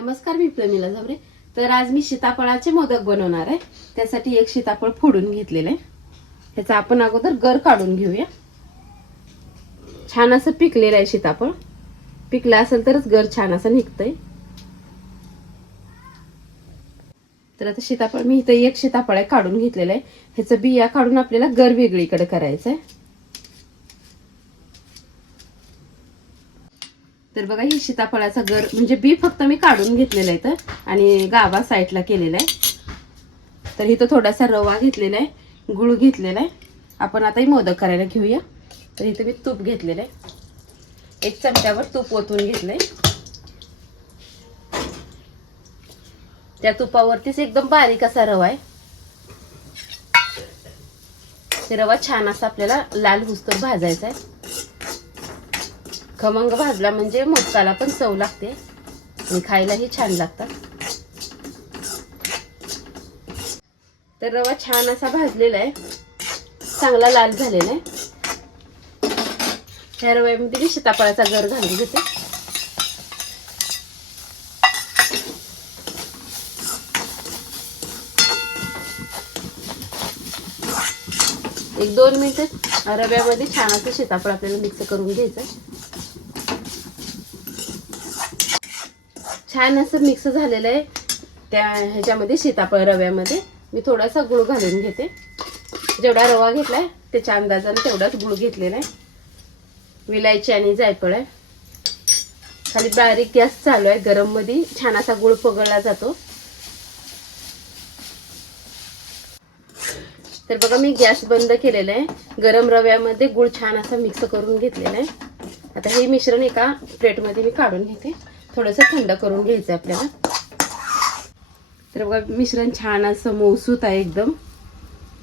नमस्कार मी प्रमिला झाबरे तर आज मी सीताफळाचे मोदक बनवणार आहे. त्यासाठी एक सीताफळ फोडून घेतलेलं आहे. ह्याचा आपण अगोदर गर काढून घेऊया. छान असं पिकलेलं आहे सीताफळ. पिकलं असेल तरच गर छान असं निघतंय. तर आता सीताफळ मी इथं एक सीताफळ आहे काढून घेतलेलं आहे. ह्याचं बिया काढून आपल्याला गर वेगळीकडे करायचं आहे तर बघा ही सीताफळाचा गर म्हणजे बी फक्त मी काढून घेतलेला आहे तर आणि गावा साईडला केलेला आहे. तर इथं थोडासा रवा घेतलेला आहे गुळ घेतलेला आहे. आपण आताही मोदक करायला घेऊया. तर इथं मी तूप घेतलेलं आहे. एक चमच्यावर तूप ओतून घेतलंय. त्या तुपावरतीच एकदम बारीक असा रवा आहे. ते रवा छान असा आपल्याला लाल हुसतर भाजायचा आहे. खमंग भाजला म्हणजे मोदकाला पण चव लागते. आणि खायलाही छान लागतात तर रवा छान असा भाजलेला आहे. चांगला लाल झालेला आहे. ह्या रव्यामध्ये मी सीताफळाचा गर घालून घेते. एक दोन मिनिटं रव्यामध्ये छान असं सीताफळ आपल्याला मिक्स करून घ्यायचं छान असं मिक्स झालेलं आहे. त्या ह्याच्यामध्ये सीताफळ रव्यामध्ये. मी थोडासा गुळ घालून घेते. जेवढा रवा घेतलाय त्याच्या अंदाजाने तेवढाच गुळ घेतलेला आहे. विलायची आणि जायफळ आहे. खाली बारीक गॅस चालू आहे. गरममध्ये छान असा गुळ पगळला जातो. तर बघा मी गॅस बंद केलेला आहे. गरम रव्यामध्ये गुळ छान असा मिक्स करून घेतलेला आहे. आता हे मिश्रण एका प्लेटमध्ये मी काढून घेते. थोडंसं थंड करून घ्यायचं आपल्याला. तर बघा मिश्रण छान असं मौसूत आहे एकदम.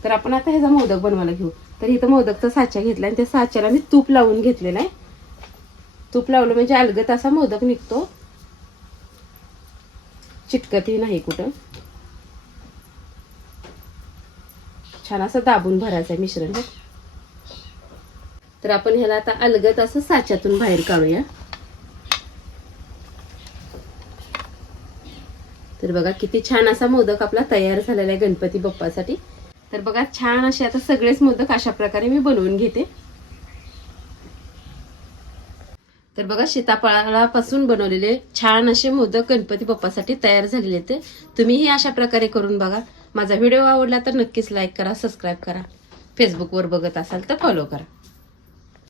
तर आपण आता ह्याचा मोदक बनवायला घेऊ. तर इथं मोदकचा साचा घेतला आणि त्या साच्याला मी तूप लावून घेतलेला आहे. तूप लावलं म्हणजे अलगत असा मोदक निघतो. चिटकतही नाही कुठं. छान असं दाबून भरायचं आहे मिश्रण. तर आपण ह्याला आता अलगत असं साच्यातून बाहेर काढूया. तर बघा किती छान असा मोदक आपला तयार झालेला आहे गणपती बाप्पासाठी. तर बघा छान असे आता सगळेच मोदक अशा प्रकारे मी बनवून घेते. तर बघा सीताफळापासून बनवलेले छान असे मोदक गणपती बाप्पासाठी तयार झालेले आहेत तुम्हीही अशा प्रकारे करून बघा. माझा व्हिडिओ आवडला तर नक्कीच लाईक करा सबस्क्राईब करा. फेसबुकवर बघत असाल तर फॉलो करा.